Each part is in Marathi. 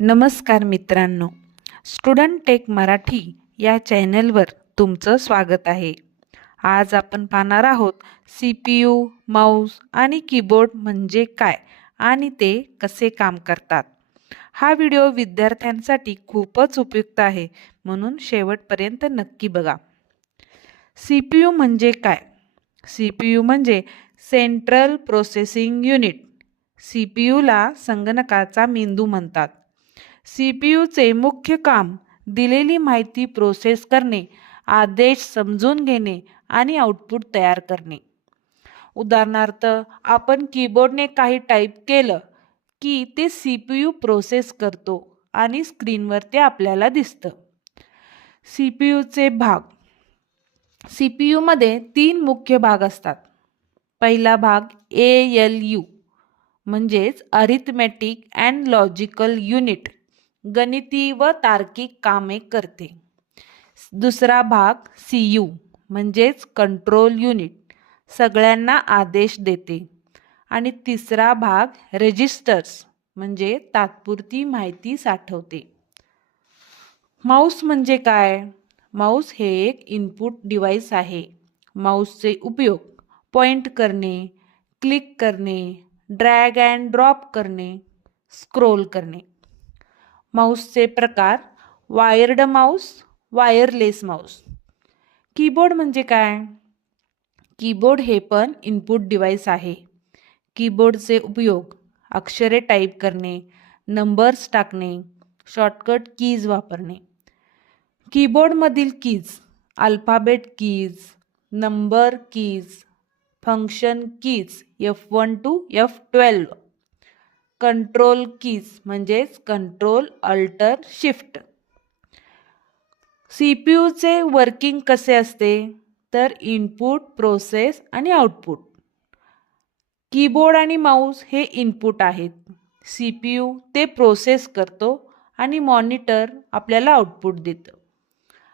नमस्कार मित्रांनो. स्टुडंट टेक मराठी या चॅनलवर तुमचं स्वागत आहे. आज आपण पाहणार आहोत सी पी यू माऊस आणि कीबोर्ड म्हणजे काय आणि ते कसे काम करतात. हा व्हिडिओ विद्यार्थ्यांसाठी खूपच उपयुक्त आहे म्हणून शेवटपर्यंत नक्की बघा. सी पी यू म्हणजे काय? सी पी यू म्हणजे central processing unit C P यूला संगणकाचा मेंदू म्हणतात. सी पी यूचे मुख्य काम दिलेली माहिती प्रोसेस करणे आदेश समजून घेणे आणि आउटपुट तयार करणे. उदाहरणार्थ आपण कीबोर्डने काही टाईप केलं की ते सी पी यू प्रोसेस करतो आणि स्क्रीनवर ते आपल्याला दिसतं. सी पी यूचे भाग. सी पी यूमध्ये तीन मुख्य भाग असतात. पहिला भाग ए एल यू म्हणजेच अरिथमॅटिक अँड लॉजिकल युनिट गणिती व तार्किक कामे करते. दुसरा भाग सी यू म्हणजेच कंट्रोल युनिट सगळ्यांना आदेश देते. आणि तिसरा भाग रेजिस्टर्स म्हणजे तात्पुरती माहिती साठवते. माऊस म्हणजे काय? माऊस हे एक इनपुट डिव्हाइस आहे. माऊसचे उपयोग पॉइंट करणे क्लिक करणे ड्रॅग अँड ड्रॉप करणे स्क्रोल करणे. माऊसचे प्रकार wired mouse wireless mouse keyboard म्हणजे काय? कीबोर्ड हे पण इनपुट डिव्हाइस आहे. कीबोर्डचे उपयोग अक्षरे टाईप करणे नंबर्स टाकणे शॉर्टकट कीज वापरणे. कीबोर्डमधील keys alphabet keys number keys function keys F one two F twelve control keys म्हणजेच control alter shift. C P यूचे working कसे असते? तर इनपुट प्रोसेस आणि आउटपुट. कीबोर्ड आणि माऊस हे इनपुट आहेत. सी पी यू ते प्रोसेस करतो आणि मॉनिटर आपल्याला आउटपुट देतं.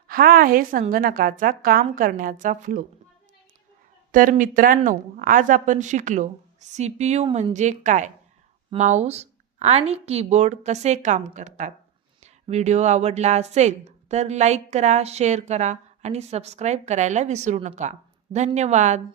हा आहे संगणकाचा काम करण्याचा फ्लो. तर मित्रांनो आज आपण शिकलो सी पी यू म्हणजे काय? माऊस आणि कीबोर्ड कसे काम करतात? व्हिडिओ आवडला असेल तर लाईक करा शेअर करा आणि सबस्क्राईब करायला विसरू नका. धन्यवाद.